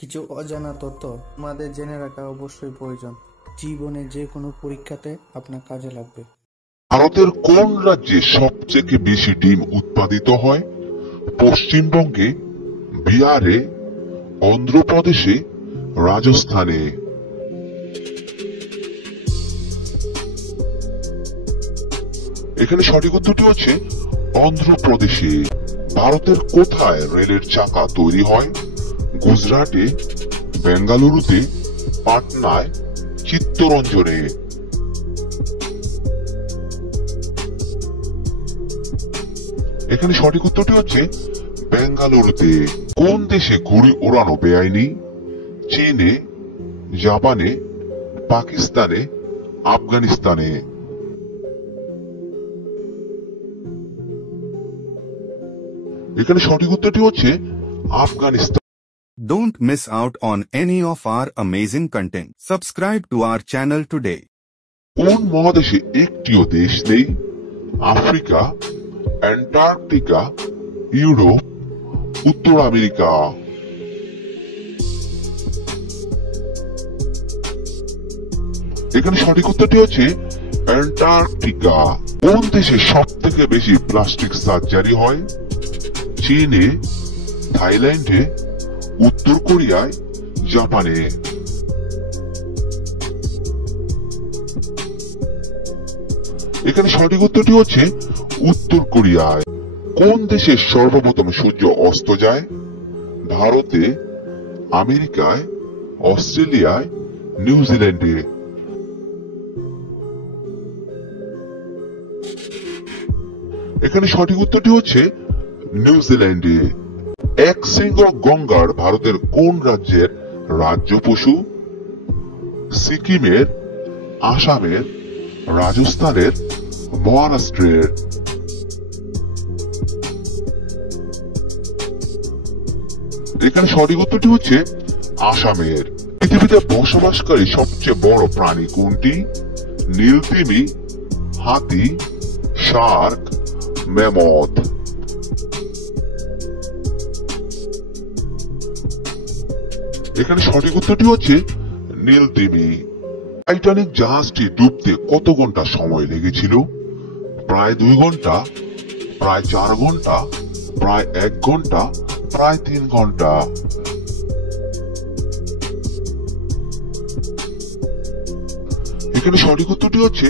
কিছু অজানা তথ্য আমাদের জেনে রাখা অবশ্যই প্রয়োজন। জীবনে যে কোনো পরীক্ষাতে আপনার কাজে লাগবে। ভারতের কোন রাজ্যে সবচেয়ে বেশি ডিম উৎপাদিত হয়? পশ্চিমবঙ্গে, বিহারে, অন্ধ্রপ্রদেশে, রাজস্থানে। এখানে সঠিক উত্তরটি হচ্ছে অন্ধ্রপ্রদেশে। ভারতের কোথায় রেলের চাকা তৈরি হয়? গুজরাটে, বেঙ্গালুরুতে, পাটনায়, চিত্তরঞ্জনে। এখানে সঠিক উত্তরটি হচ্ছে বেঙ্গালুরুতে। কোন দেশে ঘুড়ি ওড়ানো বেআইনি? চীনে, জাপানে, পাকিস্তানে, আফগানিস্তানে। এখানে সঠিক উত্তরটি হচ্ছে Afghanistan. Don't miss out on any of our amazing content. Subscribe to our channel today. কোন মহাদেশে একটিও দেশ নেই? আফ্রিকা, অ্যান্টার্কটিকা, ইউরোপ, উত্তর আমেরিকা। এখানে সঠিক উত্তরটি হচ্ছে অ্যান্টার্কটিকা। কোন দেশে সব থেকে বেশি প্লাস্টিক সার্জারি হয়? চীনে, থাইল্যান্ডে, উত্তর কোরিয়ায়, জাপানে। এখানে সঠিক উত্তরটি হচ্ছে উত্তর কোরিয়ায়। কোন দেশে সর্বপ্রথম সূর্য অস্ত যায়? ভারতে, আমেরিকায়, অস্ট্রেলিয়ায়, নিউজিল্যান্ডে। এখানে সঠিক উত্তরটি হচ্ছে নিউজিল্যান্ডে। এক শৃঙ্গ গঙ্গার ভারতের কোন রাজ্যের রাজ্য পশু? সিকিমের, আসামের, রাজস্থানের, মহারাষ্ট্রের। এখানে সঠিক উত্তরটি হচ্ছে আসামের। পৃথিবীতে বসবাসকারী সবচেয়ে বড় প্রাণী কোনটি? নীলতিমি, হাতি, শার্ক, ম্যামথ। এখানে সঠিক উত্তরটি হচ্ছে নীলতিমি। টাইটানিক জাহাজটি ডুবতে কত ঘন্টা সময় লেগেছিল? প্রায় 2 ঘন্টা, প্রায় 4 ঘন্টা, প্রায় 1 ঘন্টা, প্রায় 3 ঘন্টা। এখানে সঠিক উত্তরটি হচ্ছে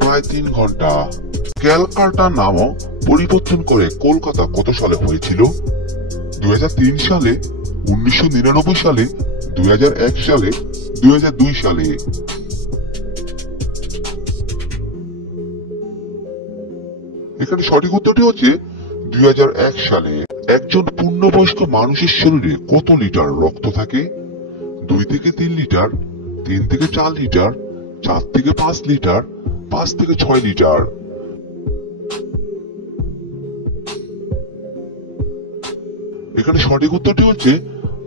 প্রায় 3 ঘন্টা। ক্যালকাটা নামও পরিবর্তন করে কলকাতা কত সালে হয়েছিল? 2003 সালে, 1999 সালে, 2001 সালে, 2002 সালে। এখানে সঠিক উত্তরটি হচ্ছে 2001 সালে। একজন পূর্ণবয়স্ক মানুষের শরীরে কত লিটার রক্ত থাকে? 2 থেকে 3 লিটার, 3 থেকে 4 লিটার, 4 থেকে 5 লিটার, 5 থেকে 6 লিটার। এখানে সঠিক উত্তরটি হচ্ছে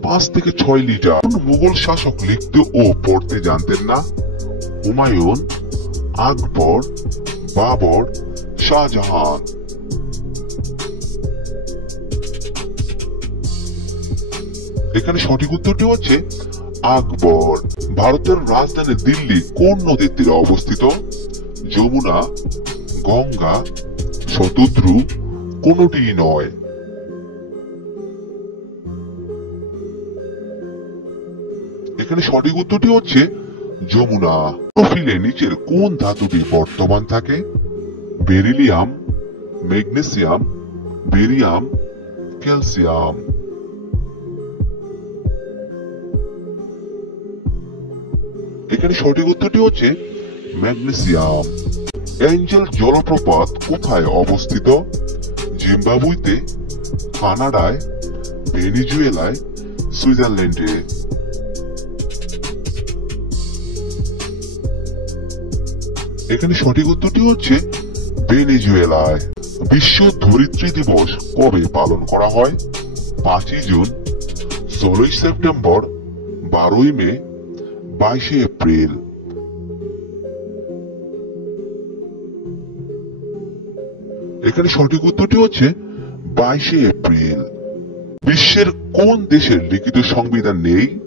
5 থেকে 6 লিটার। মুঘল শাসক লিখতে ও পড়তে জানতেন না? হুমায়ুন, আকবর, বাবর, শাহজাহান। এখানে সঠিক উত্তরটি হচ্ছে আকবর। ভারতের রাজধানী দিল্লি কোন নদীর তীরে অবস্থিত? যমুনা, গঙ্গা, শতদ্রু, কোনটিই নয়। এখানে সঠিক উত্তরটি হচ্ছে যমুনা। ক্লোরোফিলে নিচের কোন ধাতুটি বর্তমান থাকে? Beryllium, magnesium, barium, calcium. এখানে সঠিক উত্তরটি হচ্ছে ম্যাগনেসিয়াম। অ্যাঞ্জেল জলপ্রপাত কোথায় অবস্থিত? জিম্বাবুয়েতে, কানাডায়, ভেনেজুয়েলায়, সুইজারল্যান্ডে। এখানে সঠিক উত্তরটি হচ্ছে ভেনেজুয়েলায়। বিশ্ব ধরিত্রী দিবস কবে পালন করা হয়? 5 জুন, 16 সেপ্টেম্বর, 12 মে, 22 এপ্রিল। এখানে সঠিক উত্তরটি হচ্ছে 22 এপ্রিল। বিশ্বের কোন দেশের লিখিত সংবিধান নেই?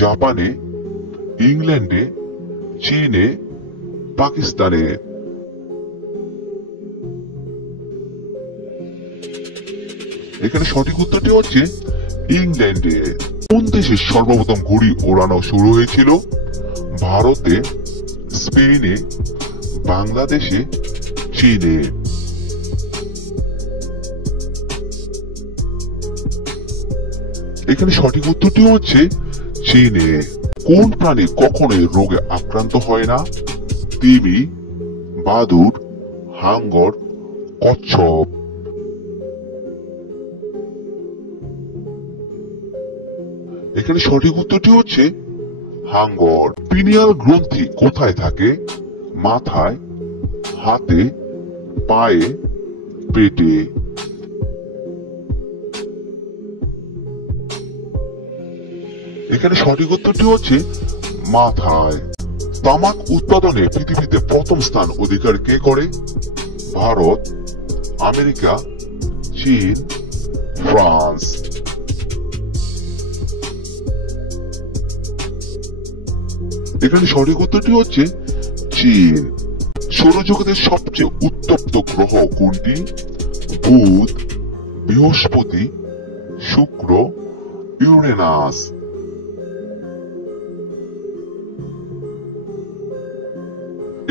জাপানে, ইংল্যান্ডে, চীনে, পাকিস্তানে। এখানে সঠিক উত্তরটি হচ্ছে ইংল্যান্ডে। কোন দেশে সর্বপ্রথম ঘুড়ি ওড়ানো শুরু হয়েছিল? ভারতে, স্পেনে, বাংলাদেশে, চীনে। এখানে সঠিক উত্তরটি হচ্ছে চীনে। কোন প্রাণী কখনোই রোগে আক্রান্ত হয় না? তিমি, বাদুড়, হাঙ্গর, কচ্ছপ। এখানে সঠিক উত্তরটি হচ্ছে হাঙ্গর। পিনিয়াল গ্রন্থি কোথায় থাকে? মাথায়, হাতে, পায়ে, পেটে। এখানে সঠিক উত্তরটি হচ্ছে মাথায়। তামাক উৎপাদনে পৃথিবীতে প্রথম স্থান অধিকার কে করে? ভারত, আমেরিকা, চীন, ফ্রান্স। এখানে সঠিক উত্তরটি হচ্ছে চীন। সৌরজগতের সবচেয়ে উত্তপ্ত গ্রহ কোনটি? বুধ, বৃহস্পতি, শুক্র, ইউরেনাস।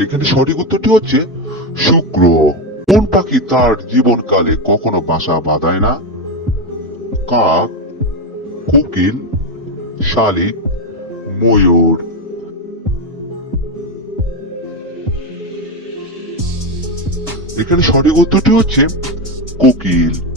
এখানে সঠিক উত্তরটি হচ্ছে শুক্র। কোন পাখি তার জীবনকালে কখনো বাসা বাঁধায় না? কাক, কোকিল, শালিক, ময়ূর। এখানে সঠিক উত্তরটি হচ্ছে কোকিল।